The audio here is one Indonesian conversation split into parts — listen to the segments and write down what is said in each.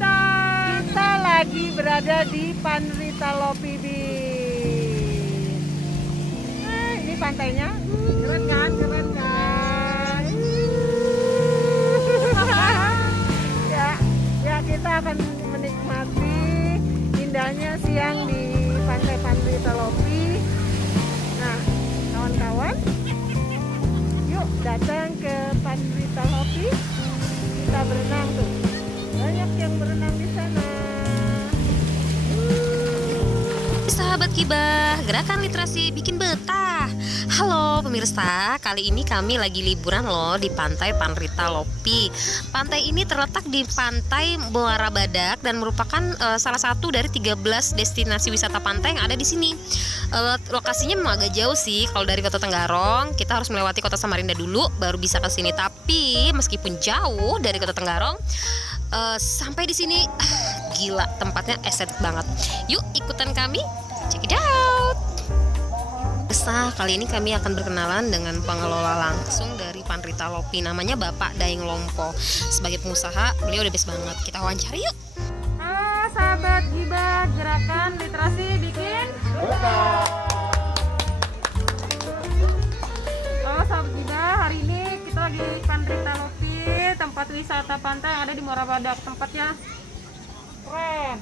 Kita lagi berada di Panrita Lopi Beach. Ini pantainya. Keren kan? Keren kan? ya kita akan menikmati indahnya siang di pantai Panrita Lopi. Nah, kawan-kawan, yuk datang ke Panrita Lopi. Kita berenang tuh. Banyak yang berenang di sana. Sahabat Gibah, gerakan literasi bikin betah. Halo pemirsa, kali ini kami lagi liburan loh di pantai Panrita Lopi. Pantai ini terletak di pantai Muara Badak dan merupakan salah satu dari 13 destinasi wisata pantai yang ada di sini. Lokasinya memang agak jauh sih. Kalau dari Kota Tenggarong, kita harus melewati Kota Samarinda dulu baru bisa ke sini. Tapi meskipun jauh dari Kota Tenggarong, sampai di sini gila, tempatnya estetik banget. Yuk ikutan kami, check it out. Kali ini kami akan berkenalan dengan pengelola langsung dari Panrita Lopi, namanya Bapak Daeng Lompo. Sebagai pengusaha, beliau udah best banget. Kita wawancara yuk. Halo sahabat Gibah, gerakan literasi bikin betah. Halo sahabat Gibah, hari ini kita lagi di Panrita Lopi, tempat wisata pantai yang ada di Muara Badak. Tempatnya keren.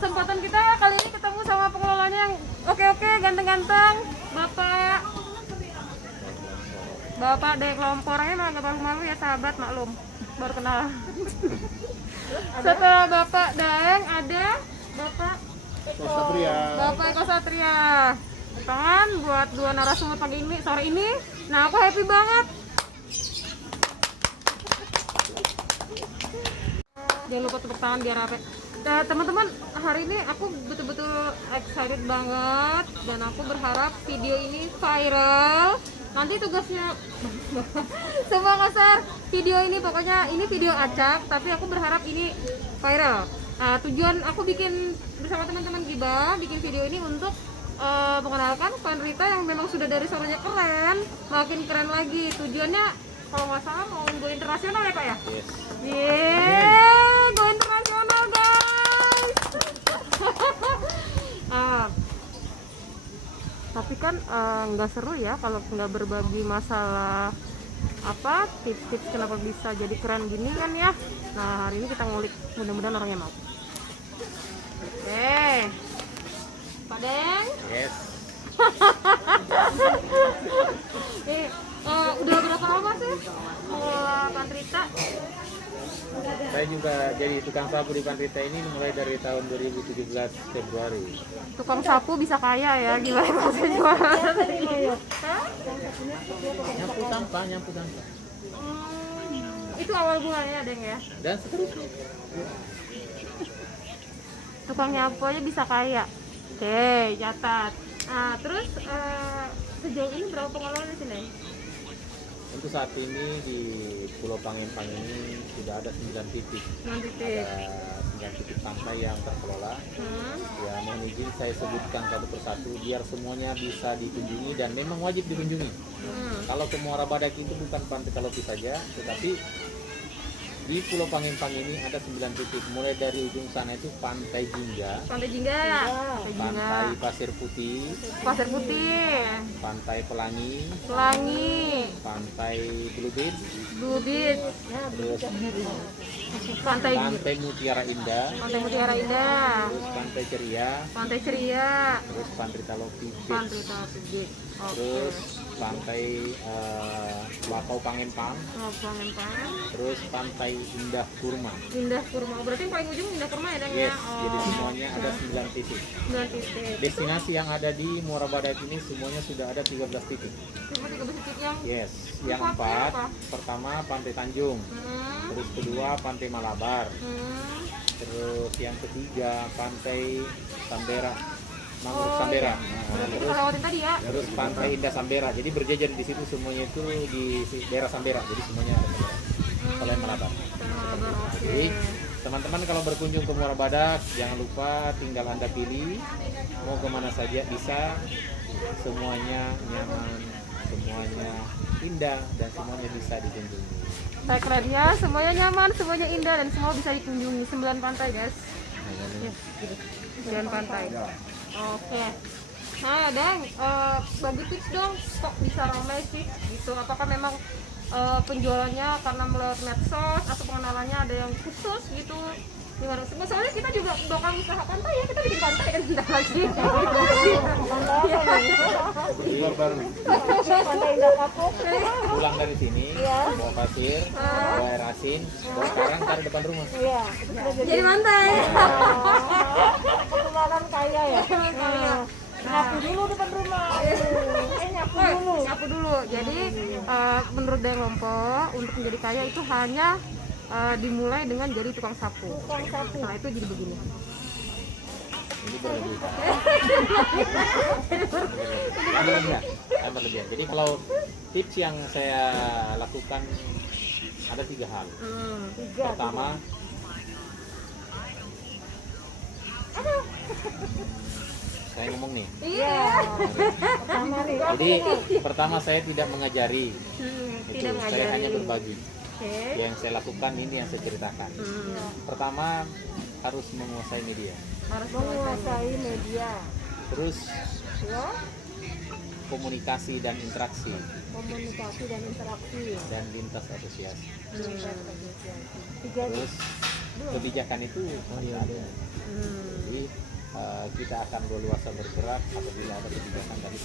Kesempatan kita kali ini ketemu sama pengelolanya yang oke, ganteng-ganteng. Bapak Daeng Lompo, orangnya malah gak malu-malu ya sahabat, maklum. Baru kenal. Setelah Bapak Daeng ada Bapak Eko Satria. Tangan buat dua narasumber pagi ini, sore ini. Nah, aku happy banget. Jangan lupa tepuk tangan biar rame. Nah, teman-teman, hari ini aku betul-betul excited banget dan aku berharap video ini viral. Nanti tugasnya semua kasar video ini, pokoknya ini video acak, tapi aku berharap ini viral. Nah, tujuan aku bikin bersama teman-teman Gibah, bikin video ini untuk mengenalkan Panrita yang memang sudah dari sononya keren, makin keren lagi. Tujuannya kalau nggak salah mau go internasional ya Pak ya? Go internasional guys. Tapi kan nggak seru ya kalau nggak berbagi masalah tips-tips kenapa bisa jadi keren gini kan ya. Nah, hari ini kita ngulik, mudah-mudahan orangnya mau. Oke, Pak Daeng. Yes. Udah berapa lama sih mengelola Panrita? Saya juga jadi tukang sapu di Panrita ini mulai dari tahun 2017 Februari. Tukang sapu bisa kaya ya, gimana masih jualan? Nyapu sampah. Itu awal mulanya Deng ya? Dan seterusnya. Tukang nyapu aja bisa kaya. Oke, catat. Nah, terus sejauh ini berapa pengelola di sini? Untuk saat ini di Pulau Pangempang ini sudah ada 9 titik. 9 titik. Ada 9 titik pantai yang terkelola. Ya, mohon izin saya sebutkan satu persatu biar semuanya bisa dikunjungi dan memang wajib dikunjungi. Kalau ke Muara Badak itu bukan Pantai Lopi saja, tetapi di Pulau Pangempang ini ada 9 titik. Mulai dari ujung sana itu Pantai Jingga, Pantai Pasir Putih, Pantai Pelangi, Pantai Blue Beach, terus Pantai Mutiara Indah, terus Pantai Ceria, terus Panrita Lopi Beach, terus Pantai Bakau Pangempang, terus Pantai Indah Kurma. Berarti yang paling ujung Indah Kurma ya Deng? Yes, jadi semuanya ada 9 titik. Destinasi yang ada di Muara Badak ini semuanya sudah ada 13 titik. 13 titik yang? Yes, yang 4 pertama Pantai Tanjung, terus kedua Pantai Malabar, terus yang ketiga Pantai Sambera, Mangrove Sambera. Terus Pantai Indah Sambera. Jadi berjejer di situ semuanya itu di daerah Sambera. Jadi semuanya ada Sambera. Kalau yang Malabar. Jadi teman-teman kalau berkunjung ke Muara Badak jangan lupa tinggal Anda pilih mau kemana saja bisa, semuanya nyaman, semuanya indah dan semuanya bisa dikunjungi. Tagline-nya semuanya nyaman, semuanya indah, dan semua bisa dikunjungi. 9 pantai guys. Yes, gitu. 9 pantai. Oke. Nah, Dang, bagi tips dong, kok bisa ramai sih gitu? Apakah memang penjualannya karena melalui medsos atau pengenalannya ada yang khusus gitu? Gimana? Soalnya kita juga bakal usaha pantai ya, kita bikin pantai kan bentar lagi. Pantai Indah Kapuk. Pulang dari sini, bawa pasir, bawa air asin, bawa karang, taruh depan rumah. Iya. Jadi pantai. Ketularan kaya ya. Nyapu dulu depan rumah. Nyapu dulu. Jadi menurut Dayang Lompo, untuk menjadi kaya itu hanya dimulai dengan jadi tukang sapu. Setelah itu jadi begini. Ini berlebihan. Berlebihan. Jadi kalau tips yang saya lakukan ada 3 hal. Pertama, saya ngomong nih. Iya. Jadi pertama saya tidak mengajari, Tidak saya mengajari. hanya berbagi. Oke. Yang saya lakukan ini yang saya ceritakan. Pertama harus menguasai media. Harus Menguasai media. Terus Ya, komunikasi dan interaksi komunikasi dan interaksi. dan lintas asosiasi. Tiga Terus kebijakan itu harus ada. Jadi kita akan leluasa bergerak apabila ada kebijakan dari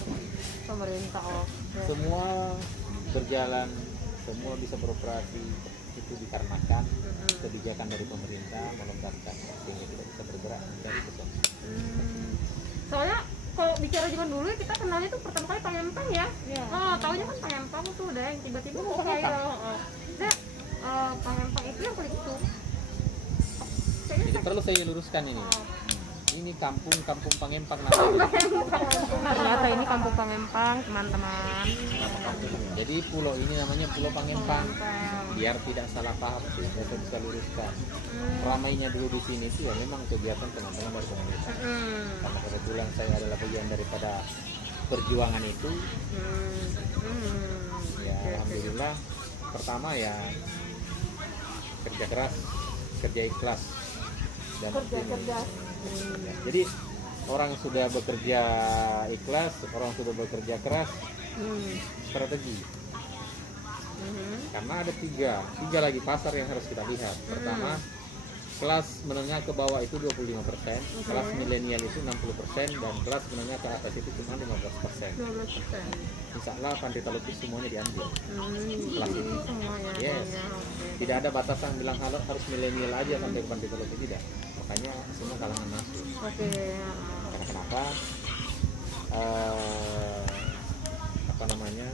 pemerintah. semua berjalan, semua bisa beroperasi itu dikarenakan kebijakan dari pemerintah melonggarkan sehingga kita bisa bergerak dari pesona. Soalnya kalau bicara zaman dulu kita kenalnya tuh pertama kali Pangempang ya. Iya. Taunya kan Pangempang tuh udah yang tiba-tiba kok viral. Nah, Pangempang itu yang paling itu. Jadi perlu saya luruskan ini. Ini kampung Pangempang namanya. Ternyata ini kampung Pangempang, teman-teman. Jadi pulau ini namanya Pulau Pangempang. Biar tidak salah paham sih, saya bisa luruskan. Ramainya dulu di sini tuh ya memang kegiatan teman-teman dari komunitas. Karena kebetulan saya adalah bagian daripada perjuangan itu. Ya alhamdulillah. Pertama ya kerja keras, kerja ikhlas dan kerja. ya, jadi orang sudah bekerja ikhlas, orang sudah bekerja keras, strategi. Karena ada tiga lagi pasar yang harus kita lihat. Pertama, kelas menengah ke bawah itu 25%, kelas milenial itu 60%, dan kelas menengah ke atas itu cuma 15%. 12%. Insya Allah Pantai Talupis semuanya diambil. Kelas ini. Semuanya. Yes. Tidak ada batasan bilang harus milenial aja sampai ke Pantai Talupis, tidak. Makanya semua kalangan masuk. Oke. Karena kenapa? Apa namanya?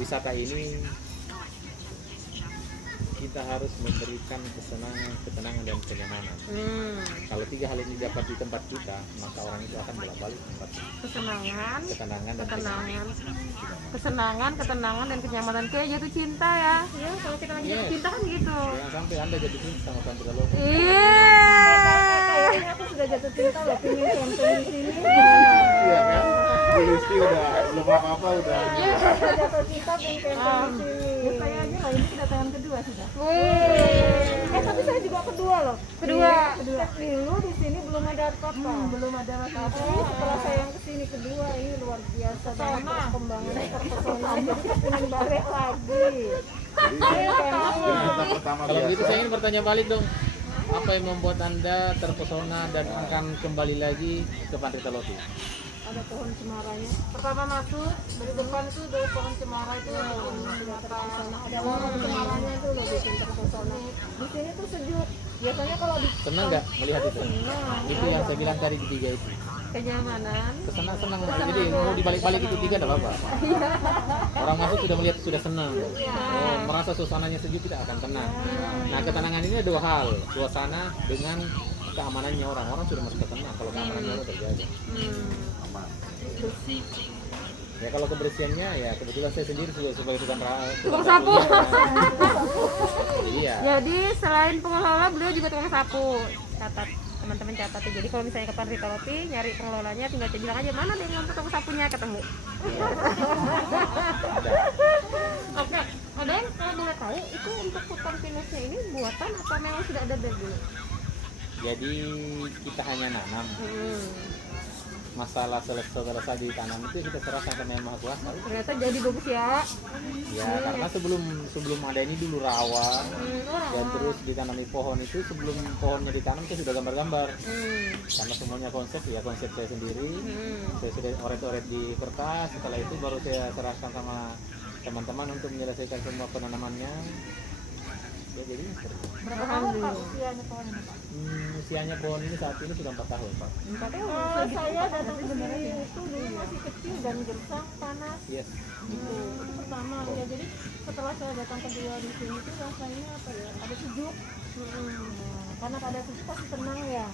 Wisata ini kita harus memberikan ketenangan dan kenyamanan. Kalau 3 hal ini dapat di tempat kita, maka orang itu akan bolak-balik tempat ini. Kesenangan, Ketenangan dan kesenangan, ketenangan dan kenyamanan, kayak jatuh cinta ya. Iya, kalau kita lagi jatuh Yes. cinta kan gitu. Jangan sampai Anda jatuh cinta sama Pantai Talupis. Iya. Kayaknya aku sudah jatuh cinta loh, pengen camping di sini. Iya kan? Bu Listi udah belum apa-apa udah. Sudah jatuh cinta pengen camping di sini. Kayaknya lah ini kedatangan kedua sudah. Tapi saya juga kedua loh. Kedua. Dulu di sini belum ada apa-apa. Belum ada Tapi setelah saya yang kesini kedua ini luar biasa banget perkembangannya, terpesona. Jadi saya pengen balik lagi. Kalau begitu saya ingin bertanya balik dong. Apa yang membuat Anda terpesona dan akan kembali lagi ke Pantai Talupis? Ada pohon cemaranya. Pertama masuk dari depan itu dari pohon cemara itu Terpesona. Ada pohon cemaranya itu loh bikin terpesona. Di sini tuh sejuk. Biasanya kalau di Senang nggak melihat itu? Itu yang saya bilang tadi di 3 itu. kenyamanan. Senang. Jadi mau dibalik-balik itu 3 tidak apa-apa. Orang masuk sudah melihat sudah senang. Oh, merasa suasananya sejuk, tidak akan tenang. Nah, ketenangan ini ada 2 hal, suasana dengan keamanannya orang. Orang sudah merasa tenang kalau keamanannya orang terjaga. Ya kalau kebersihannya ya kebetulan saya sendiri juga sebagai tukang sapu. Iya. Jadi selain pengelola beliau juga tukang sapu. Catat teman-teman, catat ya. Jadi kalau misalnya ke Pantai Talupis nyari pengelolanya tinggal bilang aja mana deh yang tukang sapunya, ketemu. Ada. Oke, Ada yang kalau boleh tahu itu untuk hutan pinusnya ini buatan apa memang sudah ada dari dulu? Jadi kita hanya nanam. Masalah selesai ditanam itu kita serahkan sama Yang Maha Kuasa. Ternyata jadi bagus ya. Ya karena sebelum ada ini dulu rawa. Dan terus ditanami pohon itu sebelum pohonnya ditanam saya sudah gambar-gambar. Karena semuanya konsep saya sendiri. Saya sudah oret-oret di kertas. Setelah itu baru saya serahkan sama teman-teman untuk menyelesaikan semua penanamannya. Ya jadi Berapa tahun Pak usianya pohon ini Pak? usianya pohon ini saat ini sudah 4 tahun Pak. Saya datang ke sini itu dulu masih kecil dan gersang, panas. Yes. Itu pertama ya. Jadi setelah saya datang kedua di sini itu rasanya apa ya? Ada sejuk. Karena ada sejuk pasti tenang ya.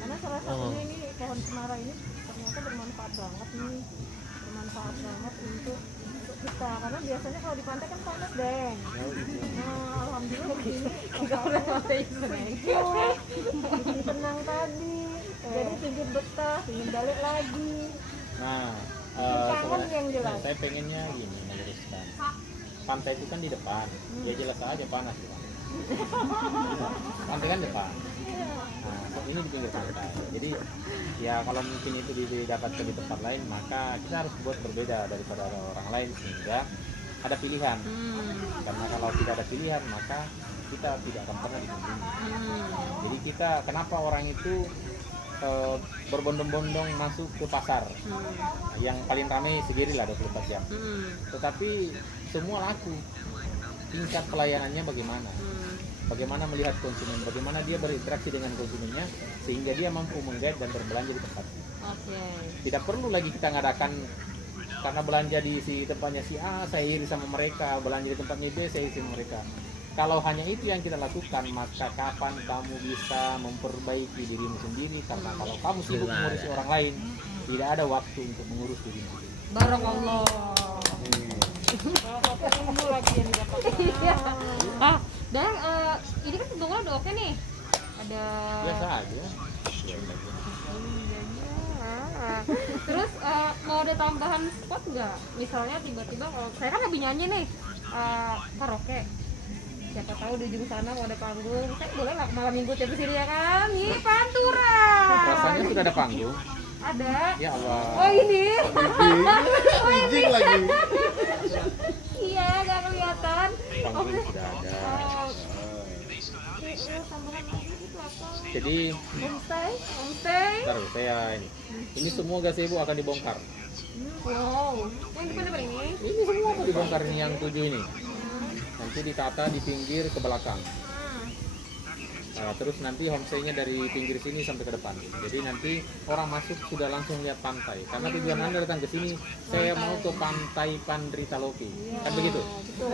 Karena salah satunya ini pohon cemara ini ternyata bermanfaat banget nih. Bermanfaat banget untuk kita, karena biasanya kalau di pantai kan panas deh. Nah, alhamdulillah di sini bikin tenang tadi. Jadi pingin betah, pingin balik lagi. Nah, Kangen yang jelas. saya pengennya gini meluruskan. Pantai itu kan di depan, ya jelas aja panas di pantai. Pantai kan depan. Nah, ini di pinggir pantai. Jadi ya kalau mungkin itu didapatkan di tempat lain, maka kita harus buat berbeda daripada orang lain sehingga ada pilihan. Karena kalau tidak ada pilihan, maka kita tidak akan pernah dikunjungi. Jadi kita, kenapa orang itu berbondong-bondong masuk ke pasar yang paling ramai segini lah 24 jam. Tetapi semua laku. Tingkat pelayanannya bagaimana? Bagaimana melihat konsumen, bagaimana dia berinteraksi dengan konsumennya sehingga dia mampu menggait dan berbelanja di tempatnya. Tidak perlu lagi kita ngadakan karena belanja di tempatnya si A, saya iri sama mereka, belanja di tempatnya B, saya iri sama mereka. Kalau hanya itu yang kita lakukan, maka kapan kamu bisa memperbaiki dirimu sendiri? Karena kalau kamu sibuk mengurusi orang lain, tidak ada waktu untuk mengurus dirimu sendiri. Barakallah. Ilmu lagi yang didapatkan. Dan ini kan bentuknya udah oke nih. Ada Biasa aja. Terus mau ada tambahan spot nggak? Misalnya tiba-tiba kalau saya kan lebih nyanyi nih karaoke. Siapa tahu di ujung sana mau ada panggung. Saya boleh lah malam minggu tiap sini ya kan? Nih Pantura. Rasanya sudah ada panggung. Ada. Ya Allah. Oh ini. Izin lagi. Iya nggak kelihatan. Panggung sudah ada. Tambahan lagi itu apa? Jadi, Homestay. taruh saya ini. Ini semua gazebo akan dibongkar. Wow. Yang depan apa ini? Ini semua akan dibongkar ini yang 7 ini. Nanti ditata di pinggir ke belakang. Terus nanti homestay-nya dari pinggir sini sampai ke depan. Jadi nanti orang masuk sudah langsung lihat pantai. Karena tujuan Anda datang ke sini, saya mau ke pantai Pandrita Lopi. Kan begitu?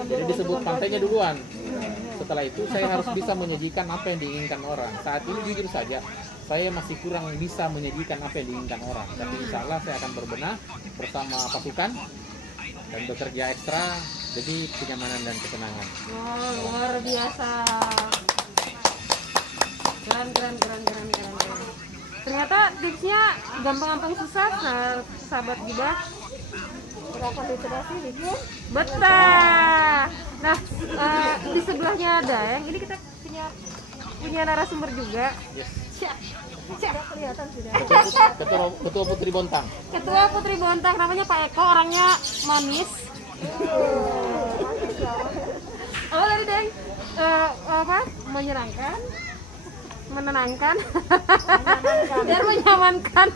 Jadi disebut pantainya duluan. Setelah itu saya harus bisa menyajikan apa yang diinginkan orang. Saat ini jujur saja, saya masih kurang bisa menyajikan apa yang diinginkan orang. Tapi insya Allah saya akan berbenah bersama pasukan dan bekerja ekstra demi kenyamanan dan ketenangan. Wow, luar biasa. Keren. Ternyata tipsnya gampang-gampang susah, sahabat Gibah. Berapa literasi bikin? Betah. Nah, di sebelahnya ada yang ini kita punya narasumber juga. Yes. Sudah kelihatan sudah. Ketua Putri Bontang. Ketua Putri Bontang, namanya Pak Eko, orangnya manis. Oh tadi Deng, menyenangkan, menenangkan, dan menyamankan.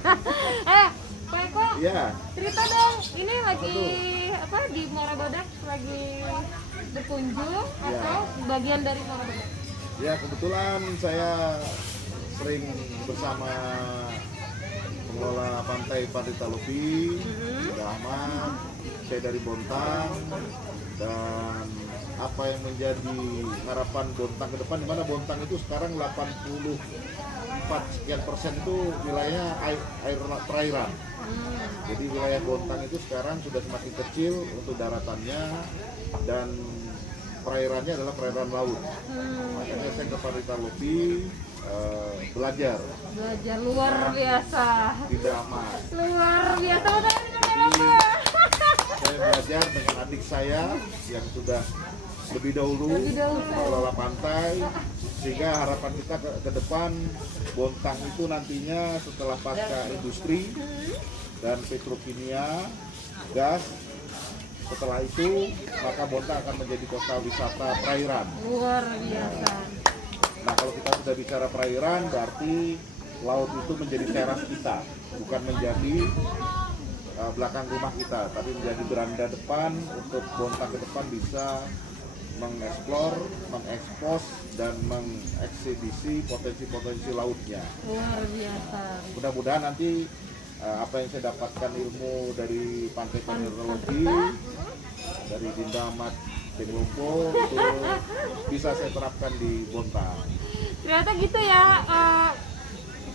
Pak Eko, Ya, cerita dong, ini lagi apa di Muara Badak, lagi berkunjung atau bagian dari Muara Badak? ya kebetulan saya sering bersama pengelola pantai Pandrita Lopi, Sudah Ahmad, saya dari Bontang, dan apa yang menjadi harapan Bontang ke depan, di mana Bontang itu sekarang 84 sekian persen itu wilayahnya air perairan. Jadi wilayah Bontang itu sekarang sudah semakin kecil untuk daratannya dan perairannya adalah perairan laut. Makanya saya ke Pandrita Lopi belajar Luar biasa. tidak aman. Luar biasa. Saya saya belajar dengan adik saya yang sudah lebih dahulu mengelola pantai, sehingga harapan kita ke depan Bontang itu nantinya setelah pasca industri dan petrokimia, gas, setelah itu maka Bontang akan menjadi kota wisata perairan. Luar biasa. Nah, kalau kita sudah bicara perairan, berarti laut itu menjadi teras kita, bukan menjadi belakang rumah kita, tapi menjadi beranda depan untuk Bontang ke depan bisa mengeksplor, mengekspos, dan mengeksibisi potensi-potensi lautnya. Luar biasa. Mudah-mudahan nanti apa yang saya dapatkan ilmu dari pantai mineralogi, dari Dinda Ahmad Lumpo itu bisa saya terapkan di Bontang. Ternyata gitu ya,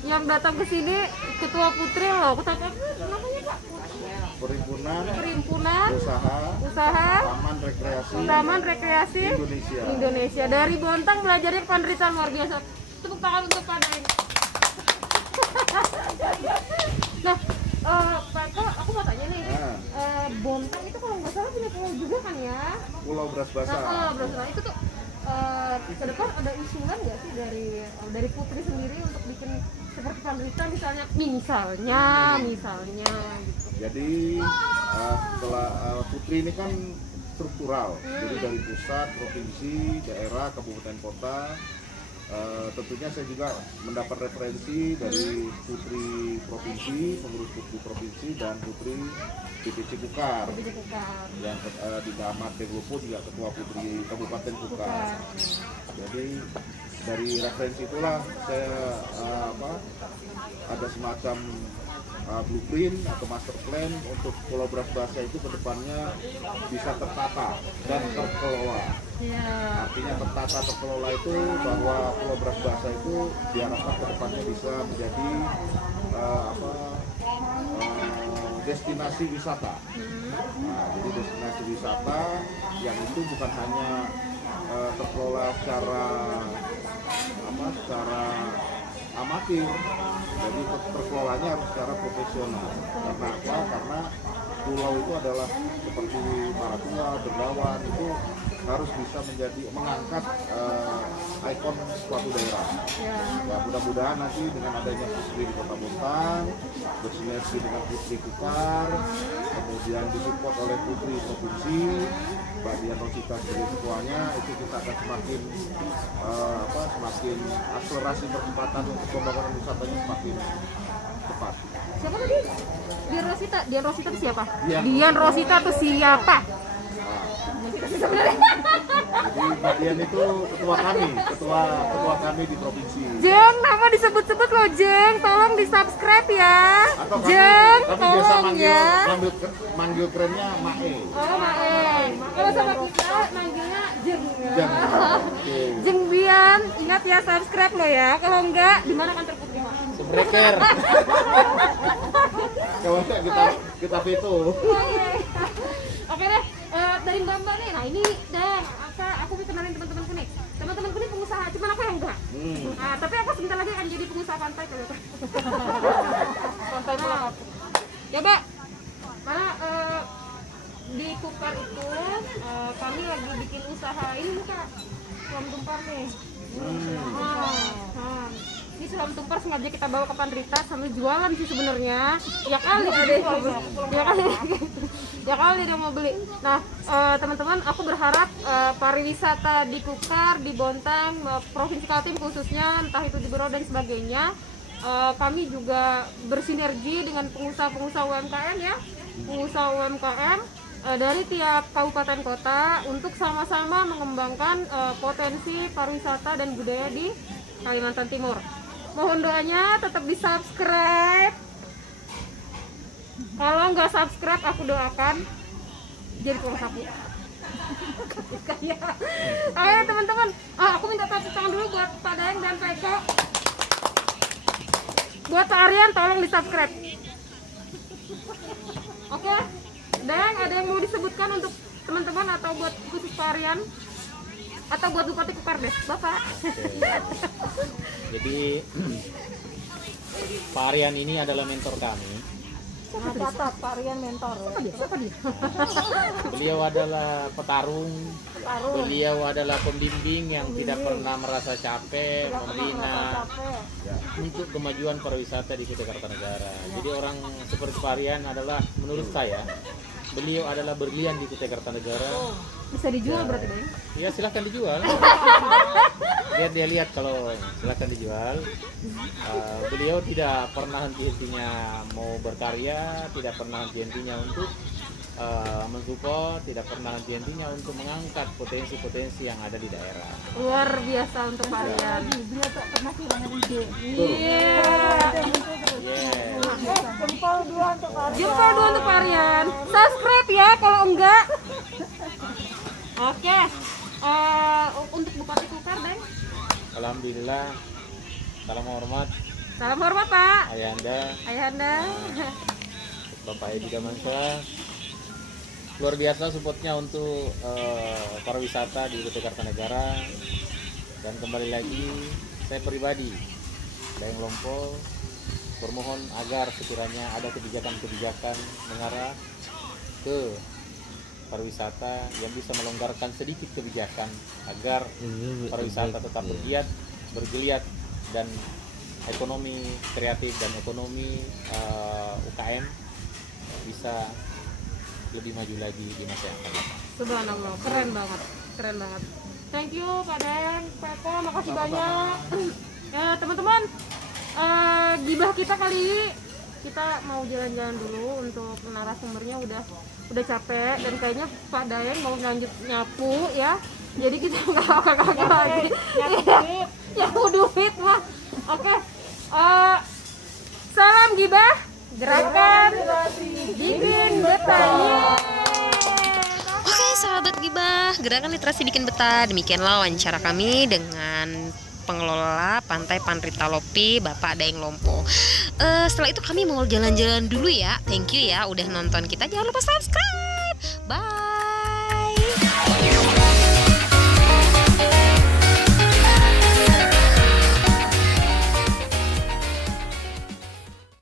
yang datang ke sini ketua putri loh, ketua namanya Pak? Perhimpunan Usaha Taman Rekreasi Indonesia. Dari Bontang belajarnya penelitian luar biasa. Tepuk tangan untuk Pak Daeng. Nah, Pak Eko, aku mau tanya nih, Bontang itu kalau nggak salah punya pulau juga kan ya? Pulau Beras Basah. Beras Basah itu tuh ke depan ada usulan nggak sih dari Putri sendiri untuk bikin seperti Pandrita misalnya gitu. Jadi setelah Putri ini kan struktural, jadi dari pusat, provinsi, daerah, kabupaten, kota. Tentunya saya juga mendapat referensi dari Putri Provinsi, pengurus Putri Provinsi, dan Putri DPC Kukar. Yang di Ahmad Lumpo juga ketua Putri Kabupaten Kukar. Jadi dari referensi itulah saya ada semacam blueprint atau master plan untuk Pulau Beras Basah itu kedepannya bisa tertata dan terkelola. Artinya tertata terkelola itu bahwa Pulau Beras Basah itu diharapkan kedepannya bisa menjadi destinasi wisata. Jadi destinasi wisata yang itu bukan hanya terkelola secara amatir, jadi terkelolanya harus secara profesional. Karena apa? Karena pulau itu adalah seperti Maratua, Berdawan, itu harus bisa mengangkat ikon suatu daerah. Ya, mudah-mudahan nanti dengan adanya Putri di Kota Bontang, bersinergi dengan Putri Kukar, kemudian disupport oleh Putri Provinsi, Mbak Dian Rosita sebagai ketuanya, itu kita akan semakin akselerasi percepatan untuk pembangunan wisatanya semakin cepat. Siapa tadi? Dian Rosita. Dian Rosita itu siapa? Dian Rosita itu siapa? Jadi Mbak Dian itu ketua kami di provinsi. Jeng, nama disebut-sebut loh Jeng, tolong di subscribe ya. Atau Jeng, kami tolong biasa ya. manggil kerennya Mae. Oh Mae. Kalau sama kita manggilnya Jeng. Jeng. Oke. Jeng Bian, ingat ya subscribe lo ya. Kalau enggak, di mana kantor Putri? Subreker. Kalau enggak kita veto. Oke deh, dari Mbak nih. Nah ini deh, aku mau kenalin teman-temanku nih. Teman-temanku nih pengusaha, cuman aku yang enggak. Nah, tapi aku sebentar lagi akan jadi pengusaha pantai kalau pantai malah. Ya Mbak, mana di Kukar itu kami lagi bikin usaha ini Kak, sulam tumpar nih. Ini sulam tumpar sengaja kita bawa ke Pandrita sambil jualan sih sebenarnya. Ya kali dia mau beli. Nah teman-teman, aku berharap pariwisata di Kukar, di Bontang, Provinsi Kaltim khususnya, entah itu di Berau dan sebagainya, kami juga bersinergi dengan pengusaha-pengusaha UMKM ya, pengusaha UMKM dari tiap kabupaten kota untuk sama-sama mengembangkan potensi pariwisata dan budaya di Kalimantan Timur. Mohon doanya tetap di subscribe. Kalau nggak subscribe, aku doakan jadi tukang sapu. Ayo teman-teman, aku minta tepuk tangan dulu buat Pak Daeng dan Pak Eko. Buat Pak Aryan, tolong di subscribe. Oke, Daeng, ada yang mau disebutkan untuk teman-teman atau buat khusus Pak Aryan? Atau buat Bupati Kukar deh, Bapak. Jadi Pak Aryan ini adalah mentor kami Nah, catat Pak Rian mentor ya. Beliau adalah petarung, Taruh. beliau adalah pembimbing yang tidak pernah merasa capek, membina Capek. untuk kemajuan pariwisata di Kutai Kartanegara. Jadi orang seperti Pak Rian adalah, menurut saya, beliau adalah berlian di Kutai Kartanegara. Bisa dijual berarti Bang? Ya silahkan dijual. Biar dia lihat kalau silahkan dijual. Beliau tidak pernah henti-hentinya mau berkarya, tidak pernah henti-hentinya untuk mensupport, tidak pernah henti-hentinya untuk mengangkat potensi-potensi yang ada di daerah. Luar biasa untuk Pak Rian. Dia tak pernah kehilangan ide. Iya. Yes. Jempol 2 untuk Pak Rian. Jempol 2 untuk Pak Rian. Subscribe ya kalau enggak. Oke. Untuk Bupati Kukar, Bang. Alhamdulillah. Salam hormat Salam hormat Pak. Ayahanda, Ayahanda. Bapak Edi Damansyah. Luar biasa supportnya untuk pariwisata di Kutai Kartanegara. Dan kembali lagi, saya pribadi Dayeng Lompo bermohon agar sekiranya ada kebijakan-kebijakan mengarah ke pariwisata yang bisa melonggarkan sedikit kebijakan agar pariwisata tetap bergeliat dan ekonomi kreatif dan ekonomi UKM bisa lebih maju lagi di masa yang akan datang. Subhanallah, keren banget. Keren banget. Thank you Pak Dayeng, Pak Eko, makasih banyak. Ya, teman-teman, gibah kita kali ini kita mau jalan-jalan dulu untuk narasumbernya udah capek dan kayaknya Pak Dayeng mau lanjut nyapu ya. Jadi kita nggak lagi. Nyapu duit mah. Oke. Salam gibah, gerakan bikin betah. Oke sahabat Gibah, gerakan literasi bikin betah. Demikianlah wawancara kami dengan pengelola Pantai Panrita Lopi, Bapak Dayeng Lompo. Setelah itu kami mau jalan-jalan dulu ya. Thank you ya udah nonton kita. Jangan lupa subscribe. Bye.